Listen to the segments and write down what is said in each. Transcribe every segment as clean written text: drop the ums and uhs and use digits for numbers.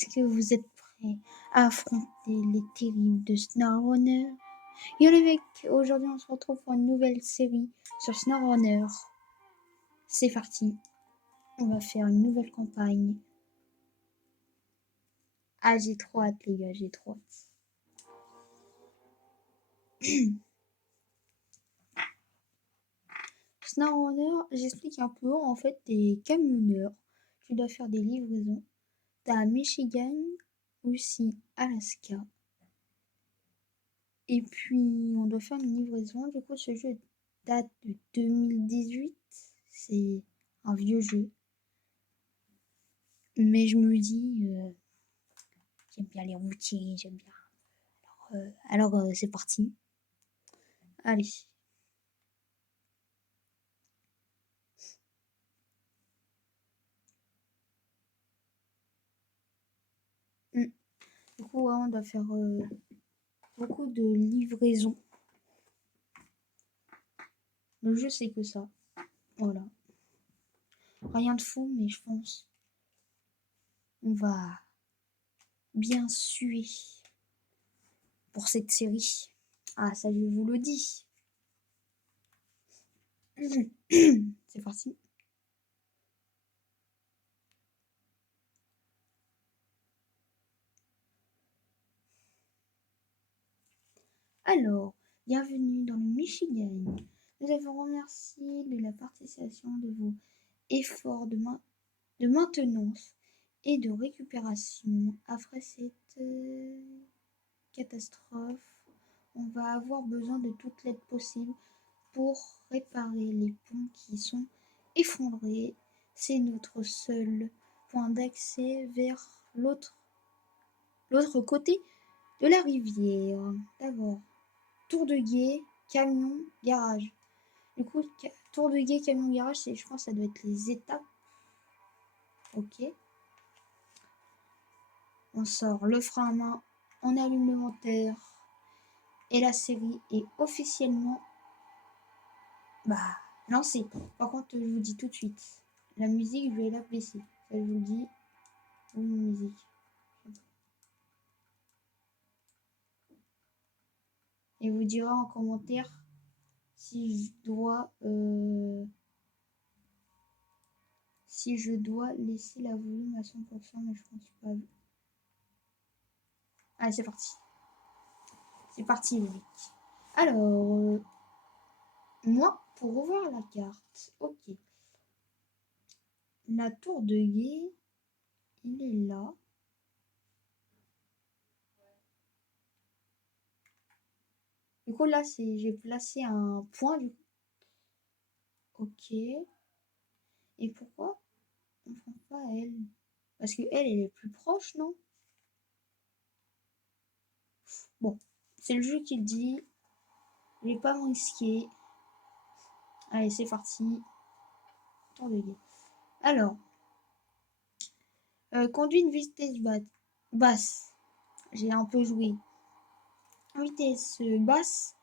Est-ce que vous êtes prêts à affronter les terribles de SnowRunner? Yo les mecs, aujourd'hui on se retrouve pour une nouvelle série sur SnowRunner. C'est parti, on va faire une nouvelle campagne. Ah, j'ai trop hâte les gars, j'ai trop hâte. SnowRunner, j'explique un peu, en fait t'es camionneur, tu dois faire des livraisons. T'as Michigan, aussi Alaska. Et puis, on doit faire une livraison. Du coup, ce jeu date de 2018. C'est un vieux jeu. Mais je me dis, j'aime bien les routiers, j'aime bien. Alors, c'est parti. Allez. Du coup, ouais, on doit faire beaucoup de livraisons. Le jeu, c'est que ça. Voilà. Rien de fou, mais je pense on va bien suer pour cette série. Ah, ça, je vous le dis. C'est parti. Alors, bienvenue dans le Michigan. Nous avons remercié de la participation de vos efforts de maintenance et de récupération. Après cette catastrophe, on va avoir besoin de toute l'aide possible pour réparer les ponts qui sont effondrés. C'est notre seul point d'accès vers l'autre côté de la rivière. D'abord, tour de guet, camion, garage. Du coup, tour de guet, camion, garage, je pense que ça doit être les étapes. Ok. On sort le frein à main, on allume le moteur. Et la série est officiellement lancée. Par contre, je vous dis tout de suite, la musique, je vais la baisser. Ça, je vous le dis. Où est la musique? Et vous dira en commentaire si je dois laisser la volume à 100%, mais je pense pas. Allez, c'est parti. C'est parti, les mecs. Alors, moi, pour revoir la carte, ok. La tour de guet, il est là. Du coup, là, j'ai placé un point, du coup. Ok. Et pourquoi on prend pas elle? Parce que elle est plus proche, non? Bon, c'est le jeu qui le dit. Je vais pas me risquer. Allez, c'est parti. Tour de guet. Alors, conduit une vitesse basse. J'ai un peu joué. Vitesse basse,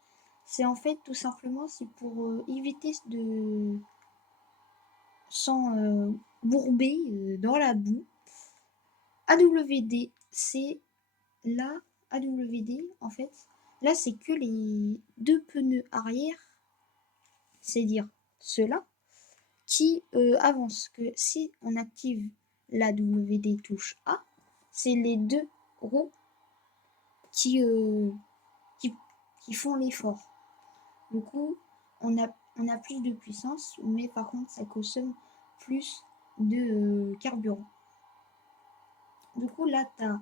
c'est en fait tout simplement c'est pour éviter de s'en bourber dans la boue. AWD, c'est là, AWD en fait, là c'est que les deux pneus arrière, c'est-à-dire ceux-là, qui avancent. Que si on active l'AWD touche A, c'est les deux roues qui, qui font l'effort. Du coup, on a plus de puissance, mais par contre, ça consomme plus de carburant. Du coup, là, tu as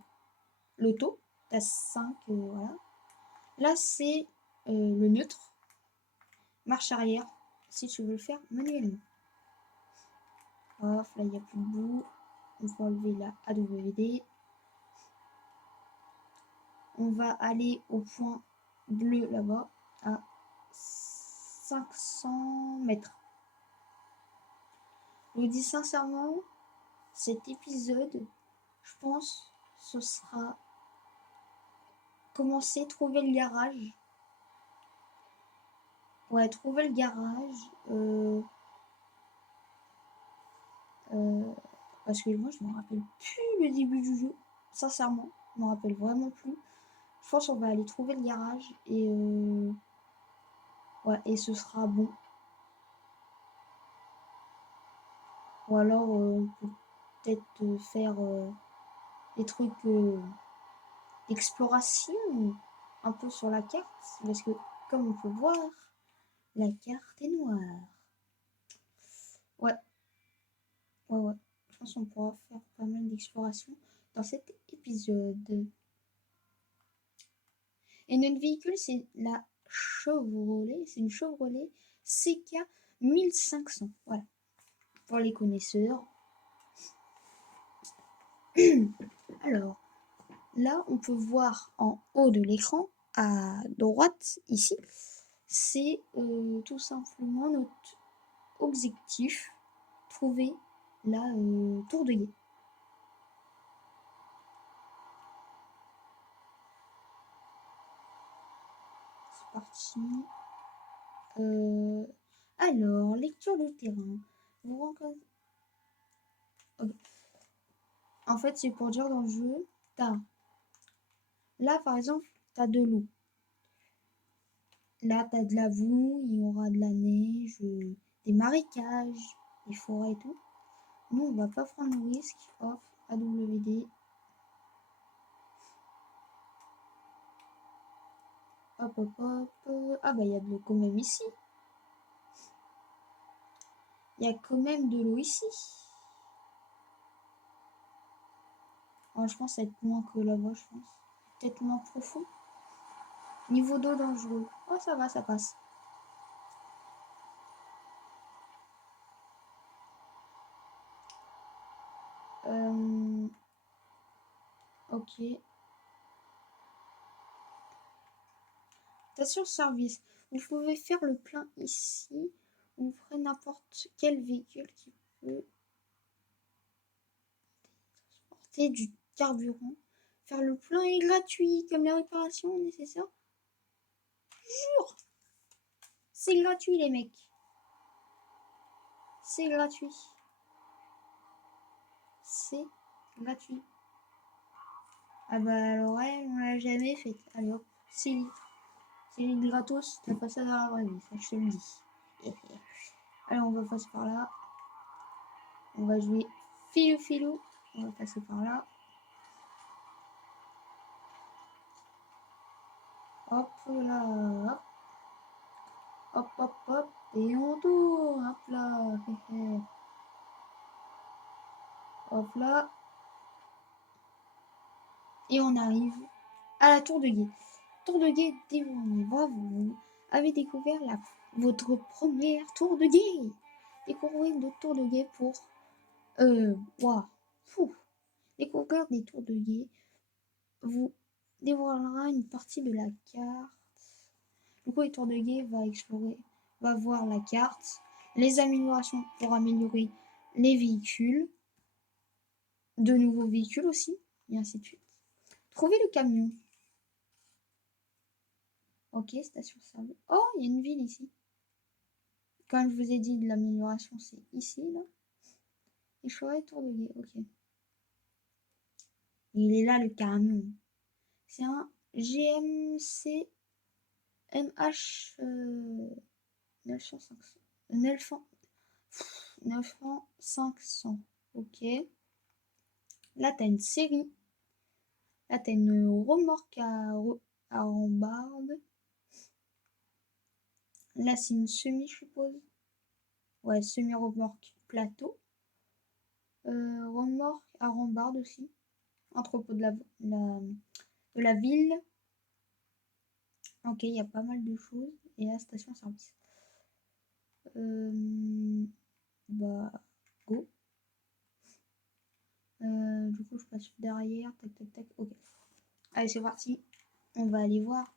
l'auto, tu as 5, voilà. Là, c'est le neutre, marche arrière, si tu veux le faire manuellement. Off, là, il n'y a plus de boue. On va enlever la AWD. On va aller au point bleu là-bas, à 500 mètres. Je vous dis sincèrement, cet épisode, je pense, ce sera commencer, trouver le garage. Ouais, trouver le garage. Parce que moi, je me rappelle plus le début du jeu. sincèrement, je me rappelle vraiment plus. Je pense qu'on va aller trouver le garage et ouais, et ce sera bon. Ou alors on peut peut-être faire des trucs d'exploration un peu sur la carte, parce que comme on peut voir, la carte est noire. Ouais, ouais. Je pense qu'on pourra faire pas mal d'exploration dans cet épisode. Et notre véhicule, c'est la Chevrolet. C'est une Chevrolet CK 1500. Voilà, pour les connaisseurs. Alors, là, on peut voir en haut de l'écran, à droite, ici, c'est tout simplement notre objectif, trouver la tour de guet. C'est parti. Alors, lecture du terrain. Vous rencontrez... Okay. En fait, c'est pour dire dans le jeu, là, par exemple, t'as de l'eau. Là, t'as de la boue, il y aura de la neige, des marécages, des forêts et tout. Nous, on va pas prendre le risque. Hop, AWD. Hop, hop, hop. Ah bah, il y a de l'eau quand même ici. Il y a quand même de l'eau ici. Oh, je pense que ça va être moins que là-bas, je pense. Peut-être moins profond. Niveau d'eau dangereux. Oh, ça va, ça passe. Ok. Station-service. Vous pouvez faire le plein ici. Vous ferez n'importe quel véhicule qui peut transporter du carburant. Faire le plein est gratuit, comme les réparations nécessaires. Jure, c'est gratuit les mecs. C'est gratuit. C'est gratuit. Ah bah alors ouais, on l'a jamais fait. Allez hop, 6 litres. 6 litres gratos, t'as pas ça dans la vraie vie, ça je te le dis. Alors on va passer par là. On va jouer filou. On va passer par là. Hop là, hop. Hop, hop, hop. Et on tourne. Hop là. Hop là. Et on arrive à la tour de guet. Tour de guet dévoilée. Bravo. Vous avez découvert votre première tour de guet. Découvrez d'autres tours de guet pour... Waouh. Découvrir des tours de guet vous dévoilera une partie de la carte. Du coup, les tours de guet va explorer, va voir la carte, les améliorations pour améliorer les véhicules, de nouveaux véhicules aussi, et ainsi de suite. Trouver le camion. Ok, station-service. Oh, il y a une ville ici. Comme je vous ai dit, de l'amélioration, c'est ici, là. Et je ferai tour de guet, ok. Il est là, le camion. C'est un GMC MH 900. Ok. Là, t'as une série. Là, t'as une remorque à rambarde. Là, c'est une semi, je suppose. Ouais, semi-remorque plateau. Remorque à rambarde aussi. Entrepôt de la ville. Ok, il y a pas mal de choses. Et la station-service. Bah, go. Du coup, je passe derrière. Tac. Ok. Allez, c'est parti. On va aller voir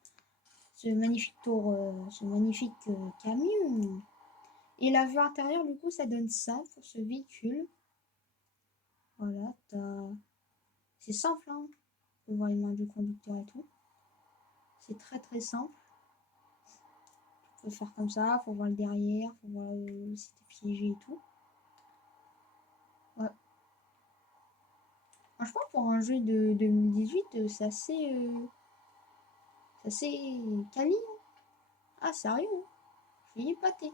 ce magnifique ce magnifique camion. Et la vue intérieure, du coup, ça donne ça pour ce véhicule. Voilà, c'est simple, hein. On peut voir les mains du conducteur et tout. C'est très simple. On peut faire comme ça, faut voir le derrière, faut voir si t'es piégé et tout. Ouais. Franchement, pour un jeu de 2018, c'est assez quali, hein. Ah, sérieux, hein. Je suis épaté.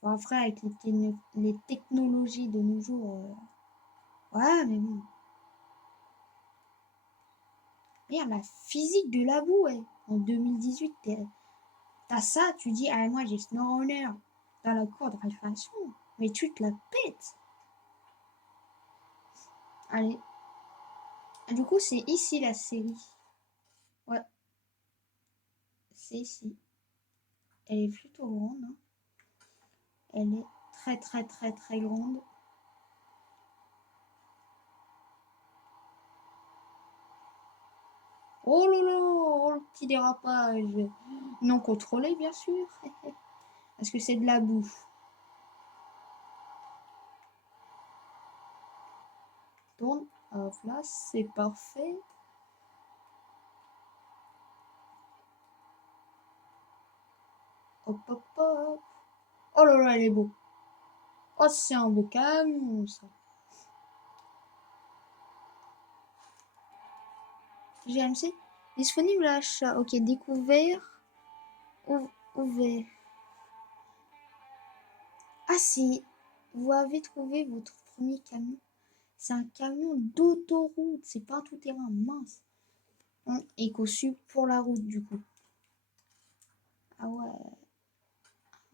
Bon, après, avec les technologies de nos jours, ouais, mais bon. Regarde, la physique de la boue, ouais. En 2018, t'as ça, tu dis, ah, moi j'ai SnowRunner dans la cour de récréation. Mais tu te la pètes. Allez. Du coup, c'est ici la série. Ouais, c'est ici. Elle est plutôt grande, hein. Elle est très très très très grande. Oh là là, oh, le petit dérapage. Non contrôlé, bien sûr. Parce que c'est de la bouffe. Tourne. Hop là, c'est parfait. Hop, hop, hop. Oh là là, elle est beau. Oh, c'est un beau camion, ça. GMC. Disponible à achat. Ok, découvert. Ouvert. Ah, si. Vous avez trouvé votre premier camion. C'est un camion d'autoroute. C'est pas un tout-terrain. Mince. Et conçu pour la route, du coup. Ah ouais.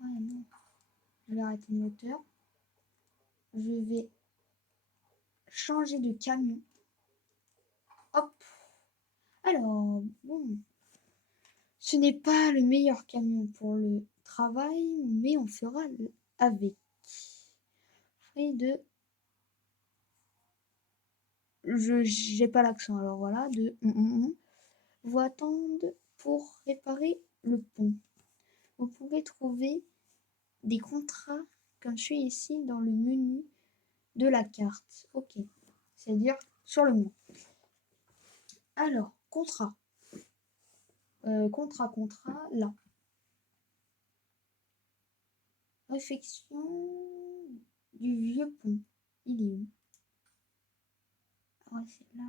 Ah non. Je vais arrêter le moteur. Je vais changer de camion. Hop. Alors, bon. Ce n'est pas le meilleur camion pour le travail, mais on fera avec. Frais de... J'ai pas l'accent, alors voilà. Vous attendre pour réparer le pont. Vous pouvez trouver des contrats comme je suis ici dans le menu de la carte. Ok. C'est-à-dire sur le mot. Alors, contrat. Contrat, là. Réfection du vieux pont. Il est où? Ah ouais, c'est là.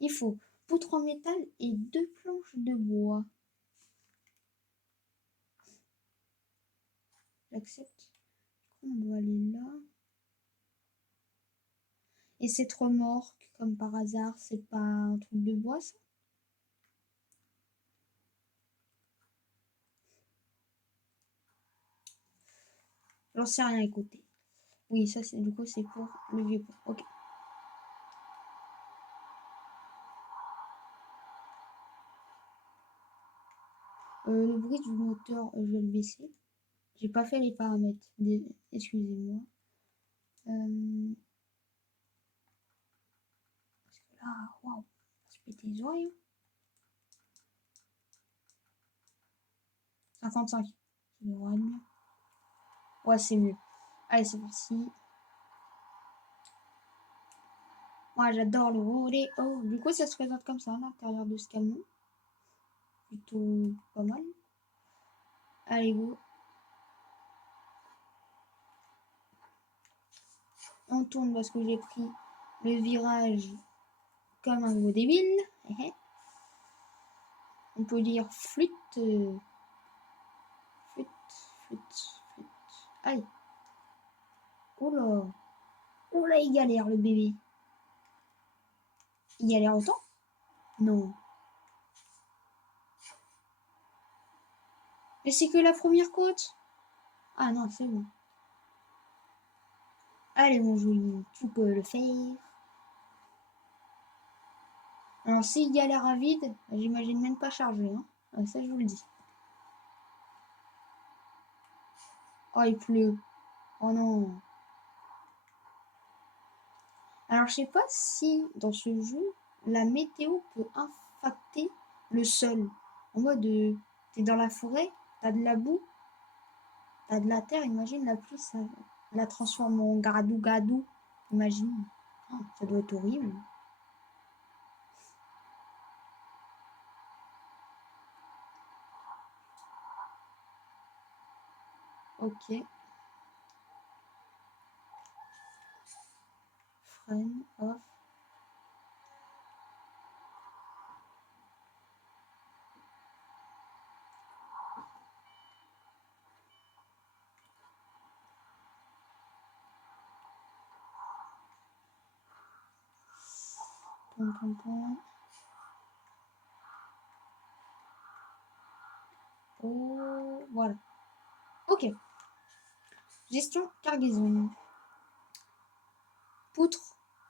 Il faut poutre en métal et 2 planches de bois. J'accepte. On doit aller là. Et cette remorque, comme par hasard, c'est pas un truc de bois, ça? J'en sais rien, écoutez. Oui, ça, c'est du coup, c'est pour le vieux pont. Ok. Le bruit du moteur, je vais le baisser. J'ai pas fait les paramètres. Excusez-moi. Parce que là, waouh, ça se pète les oreilles, hein. 55. Ça devrait être mieux. Ouais, c'est mieux. Allez, c'est parti. Moi, j'adore le rodéo. Du coup, ça se présente comme ça à l'intérieur de ce camion. Plutôt pas mal. Allez, go. On tourne parce que j'ai pris le virage comme un gros débile. On peut dire flûte. Flûte, flûte, flûte. Aïe. Oula. Oula, il galère le bébé. Il galère autant? Non. Mais c'est que la première côte. Ah non, c'est bon. Allez, mon joli, tu peux le faire. Alors, s'il galère à vide, j'imagine même pas charger, hein. Ah, ça, je vous le dis. Oh, il pleut. Oh non. Alors, je sais pas si dans ce jeu, la météo peut impacter le sol. En mode, t'es dans la forêt, t'as de la boue, t'as de la terre, imagine la pluie, ça la transforme en gadou-gadou. Imagine. Oh, ça doit être horrible. Ok. freine, off. Pom, pom, pom. Oh, voilà. Ok. Gestion cargaison. Poutre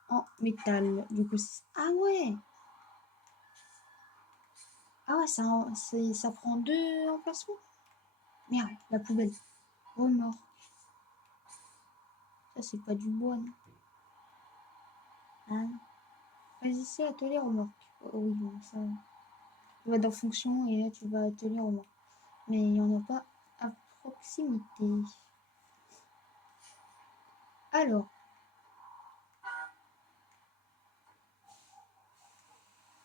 en métal. Du coup, ah ouais. Ah ouais, ça prend 2 emplacements. Merde, la poubelle. Remorque. Ça, c'est pas du bois, non? Ah non. Choisissez atelier remorque. Oh, oui, bon, ça. Tu vas dans fonction et là, tu vas atelier remorque. Mais il n'y en a pas à proximité. Alors.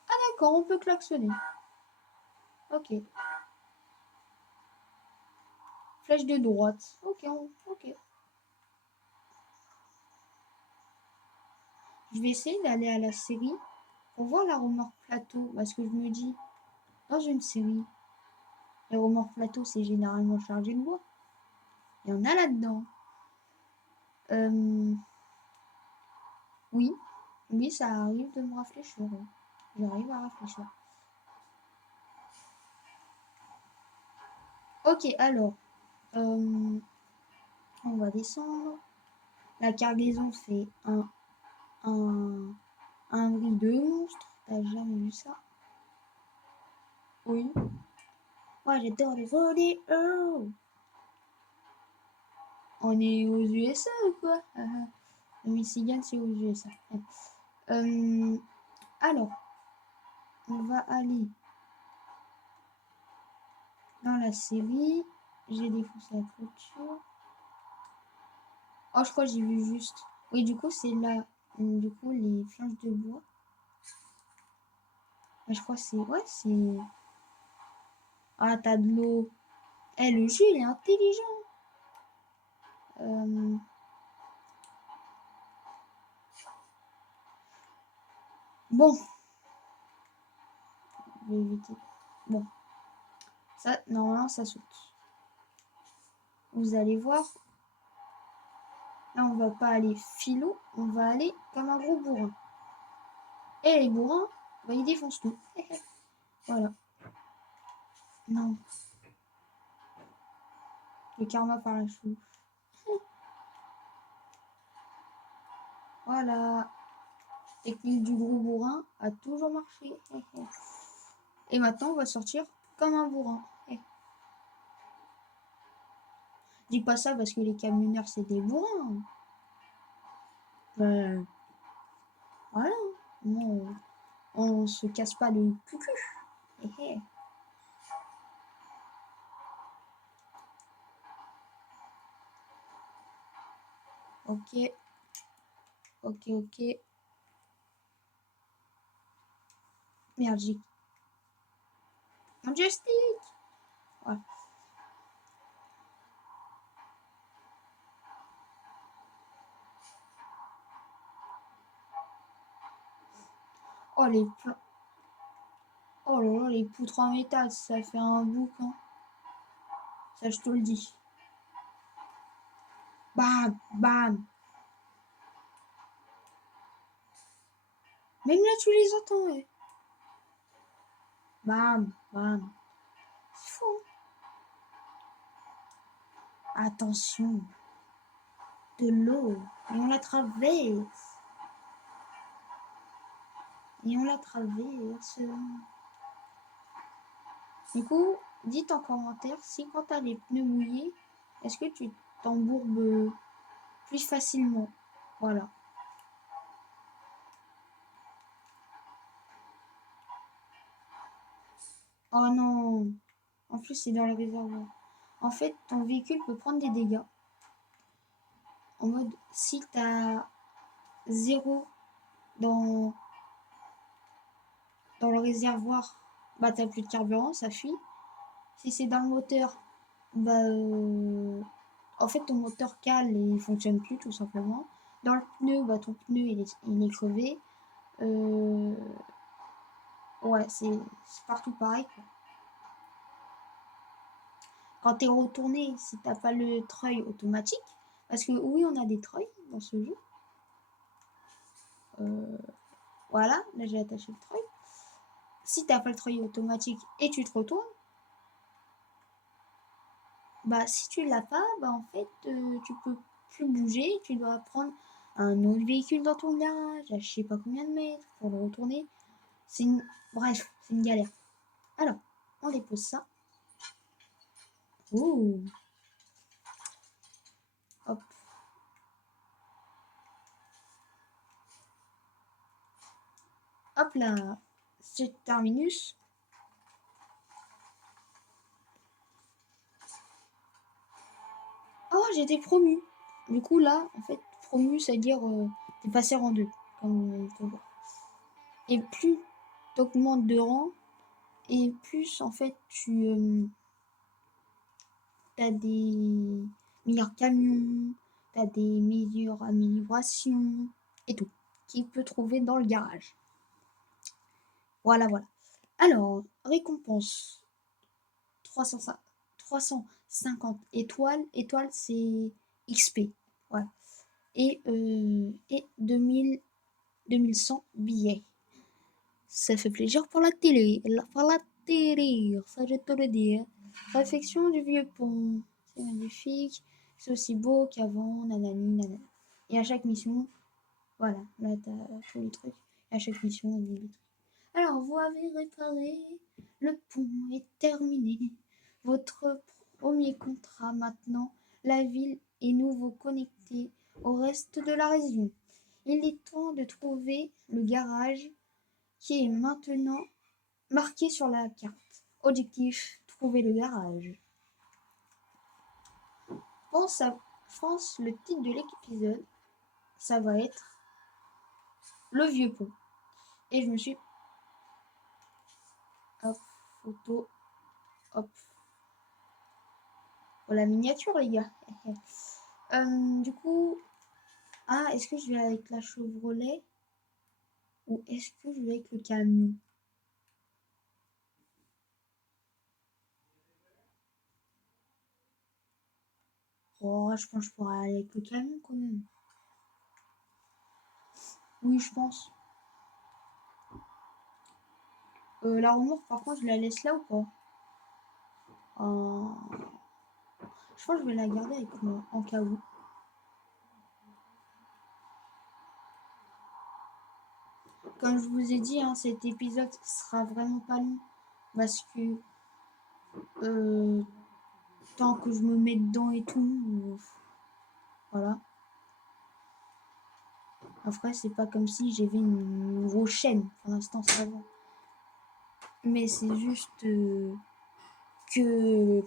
Ah d'accord, on peut klaxonner. Ok. Flèche de droite. Ok, ok. Je vais essayer d'aller à la série pour voir la remorque plateau. Parce que je me dis, dans une série, les remorques plateau, c'est généralement chargé de bois. Il y en a là-dedans. Oui. Oui, ça arrive de me réfléchir. Ouais. J'arrive à réfléchir. Ok, alors. On va descendre. La cargaison fait un bruit de monstre. T'as jamais vu ça? Oui. Moi, j'adore les rodéos. On est aux USA ou quoi? Le Michigan, c'est aux USA. Alors, on va aller dans la série. J'ai défoncé la clôture. Oh, je crois que j'ai vu juste. Oui, du coup, c'est là. Du coup, les planches de bois. Mais je crois que c'est. Ouais, c'est. Ah, t'as de l'eau. Eh, le jeu, il est intelligent. Bon. Je vais éviter. Bon. Ça, normalement, ça saute. Vous allez voir. Là, on va pas aller philo. On va aller comme un gros bourrin. Et les bourrins, bah, ils défoncent tout. Voilà. Non. Le karma par la chou. Voilà. Technique du gros bourrin a toujours marché. Et maintenant, on va sortir comme un bourrin. Dis pas ça parce que les camionneurs, c'est des bourrins. Ben, voilà. Non, on se casse pas le cucu. Ok. Ok, ok. Merde, j'ai... Majestic. Voilà. Oh, les plans. Oh là là, les poutres en métal, ça fait un boucan. Ça, je te le dis. Bam, bam. Même là, tu les entends, ouais. Bam, bam. C'est fou. Attention. De l'eau. Et on la traverse. Et on la traverse. Du coup, dites en commentaire si quand t'as les pneus mouillés, est-ce que tu t'embourbes plus facilement. Voilà. Oh non. En plus, c'est dans le réservoir. En fait, ton véhicule peut prendre des dégâts. En mode, si t'as 0 dans, dans le réservoir, bah t'as plus de carburant, ça fuit. Si c'est dans le moteur, bah en fait ton moteur cale et il fonctionne plus tout simplement. Dans le pneu, bah, ton pneu il est crevé. Ouais, c'est partout pareil, quoi. Quand t'es retourné, si t'as pas le treuil automatique, parce que oui, on a des treuils dans ce jeu. Voilà, là j'ai attaché le treuil. Si t'as pas le treuil automatique et tu te retournes, bah si tu l'as pas, bah en fait tu peux plus bouger, tu dois prendre un autre véhicule dans ton garage, à je sais pas combien de mètres pour le retourner. Bref, c'est une galère. Alors, on dépose ça. Ouh. Hop. Hop là. C'est terminus. Oh, j'ai été promu. Du coup, là, en fait, promu, c'est-à-dire t'es passé en deux, comme on peut voir. Et plus t'augmentes de rang, et plus, en fait, t'as des meilleurs camions, t'as des meilleures améliorations, et tout, qu'il peut trouver dans le garage. Voilà, voilà. Alors, récompense 350 étoiles. Étoiles, c'est XP. Voilà. Et 2100 billets. Ça fait plaisir pour la télé. Pour la télé, ça je te le dis. Réfection du vieux pont. C'est magnifique. C'est aussi beau qu'avant. Nanani, nanana. Et à chaque mission, voilà, là t'as tous les trucs. Et à chaque mission, il y a des trucs. Alors, vous avez réparé. Le pont est terminé. Votre premier contrat maintenant. La ville est nouveau connectée au reste de la région. Il est temps de trouver le garage qui est maintenant marqué sur la carte. Objectif, trouver le garage. France, le titre de l'épisode, ça va être le vieux pont. Et je me suis... Hop, photo, hop. Oh, la miniature, les gars. Du coup... Ah, est-ce que je vais avec la Chevrolet ou est-ce que je vais avec le camion? Oh, je pense que je pourrais aller avec le camion quand même. Oui, je pense. La remorque, par contre, je la laisse là ou pas? Je pense que je vais la garder avec moi, en cas où. Comme je vous ai dit, hein, cet épisode sera vraiment pas long. Parce que euh, tant que je me mets dedans et tout, voilà. Après, c'est pas comme si j'avais une grosse chaîne. Pour l'instant, ça va. Mais c'est juste que... que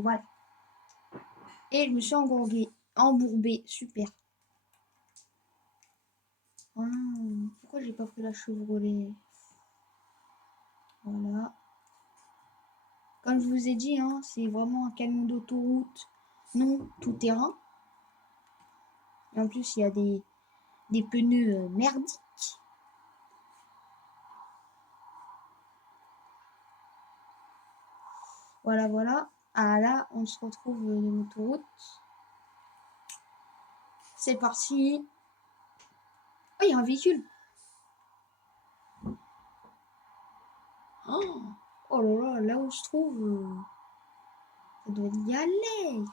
voilà. Et je me suis embourbée. Super. Ah, pourquoi j'ai pas pris la Chevrolet? Voilà. Comme je vous ai dit, hein, c'est vraiment un camion d'autoroute non tout terrain. Et en plus, il y a des pneus merdiques. Voilà, voilà. Ah là, on se retrouve de l'autoroute. C'est parti. Oh, il y a un véhicule. Oh, oh là là, là où je trouve, ça doit y aller.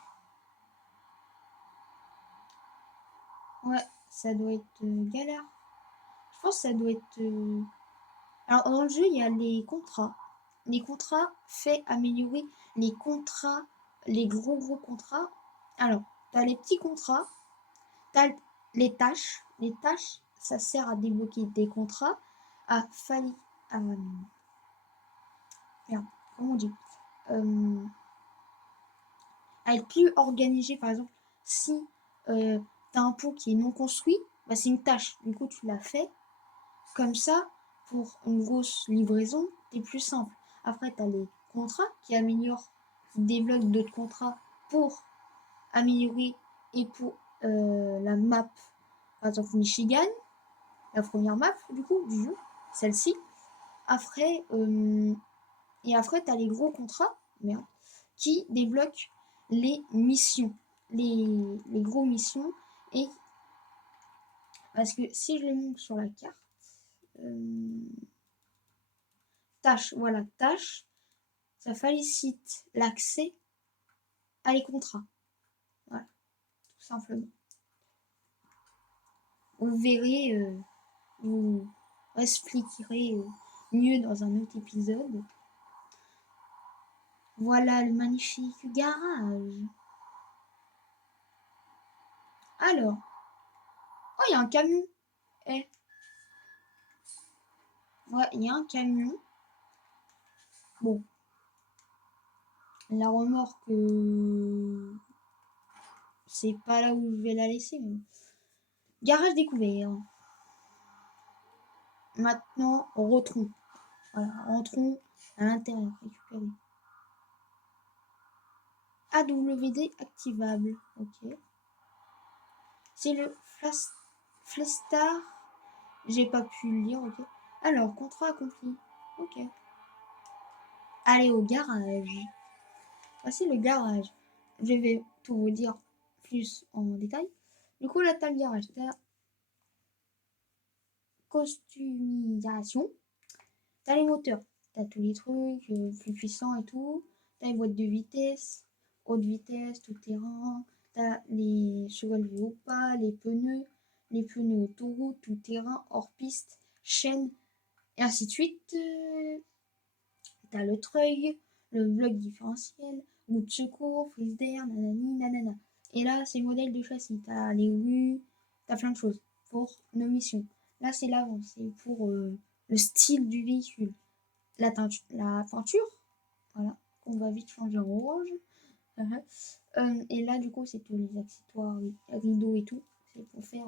Ouais, ça doit être galère. Je pense que ça doit être... Alors, dans le jeu, il y a les contrats. Les contrats fait améliorer les contrats, les gros contrats. Alors, tu as les petits contrats, tu as les tâches. Les tâches, ça sert à débloquer des contrats, à failli... merde, comment on dit à être plus organisé. Par exemple, si tu as un pont qui est non construit, bah, c'est une tâche. Du coup, tu l'as fait. Comme ça, pour une grosse livraison, c'est plus simple. Après, tu as les contrats qui améliorent, qui développent d'autres contrats pour améliorer et pour la map, par exemple Michigan, la première map du coup du jeu, celle-ci. Après, et après t'as les gros contrats, merde, qui débloquent les missions, les gros missions. Et parce que si je les montre sur la carte, tâches, voilà, tâches, ça facilite l'accès à les contrats. Voilà, tout simplement. Vous verrez, vous expliquerez mieux dans un autre épisode. Voilà le magnifique garage. Alors, oh, il y a un camion. Eh. Ouais, il y a un camion. Bon. La remorque, c'est pas là où je vais la laisser. Mais... Garage découvert. Maintenant, rentrons. Voilà, rentrons à l'intérieur. Récupérer. AWD activable. Ok. C'est le Flestar. J'ai pas pu le lire, ok. Alors, contrat accompli. Ok. Allez au garage. Voici le garage. Je vais tout vous dire plus en détail. Du coup, là, t'as le garage. T'as customisation. T'as les moteurs. T'as tous les trucs plus puissants et tout. T'as les boîtes de vitesse, haute vitesse, tout terrain. T'as les chevaux ou pas, les pneus autoroute, tout terrain, hors piste, chaîne, et ainsi de suite. T'as le treuil, le bloc différentiel, roue de secours, prise d'air, nanani, nanana. Et là, c'est le modèle de châssis. T'as les roues, t'as plein de choses pour nos missions. Là, c'est l'avant, c'est pour le style du véhicule. La peinture, voilà, qu'on va vite changer en orange. Et là, du coup, c'est tous les accessoires, rideaux et tout. C'est pour faire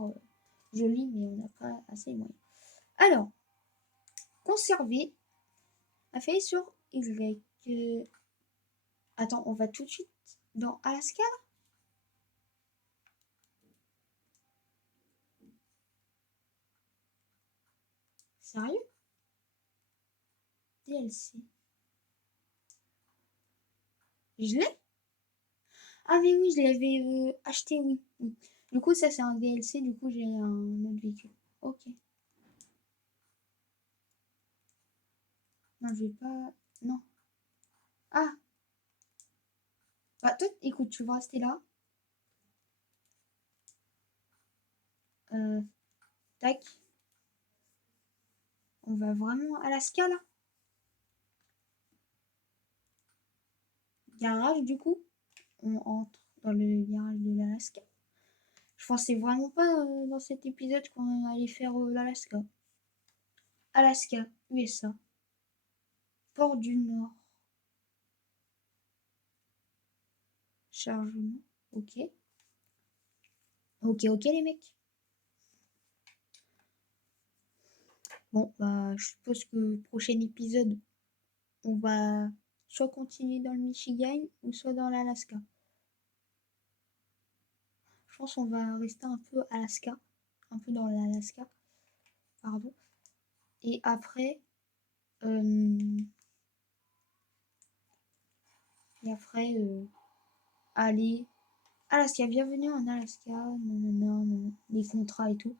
joli, mais on n'a pas assez de moyens. Alors, conserver, fait sur Y. Attends, on va tout de suite dans Alaska là. Sérieux? DLC. Je l'ai? Ah mais oui, je l'avais acheté, oui. Du coup, ça c'est un DLC, du coup j'ai un autre véhicule. Ok. Non, je vais pas... Non. Ah! Bah toi, écoute, tu vas rester là. Tac. On va vraiment à Alaska là. Garage, du coup. On entre dans le garage de l'Alaska. Je pensais vraiment pas dans cet épisode qu'on allait faire l'Alaska. Alaska, USA. Port du Nord. Chargement. Ok. Ok les mecs. Bon, bah, je suppose que prochain épisode, on va soit continuer dans le Michigan ou soit dans l'Alaska. Je pense qu'on va rester un peu Alaska, un peu dans l'Alaska, pardon. Et après, aller Alaska, bienvenue en Alaska, nanana, les contrats et tout.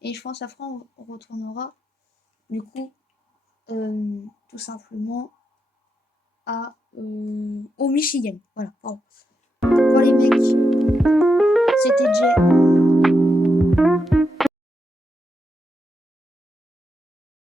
Et je pense après on retournera du coup tout simplement au Michigan. Voilà, pardon. Bon les mecs, c'était Jay.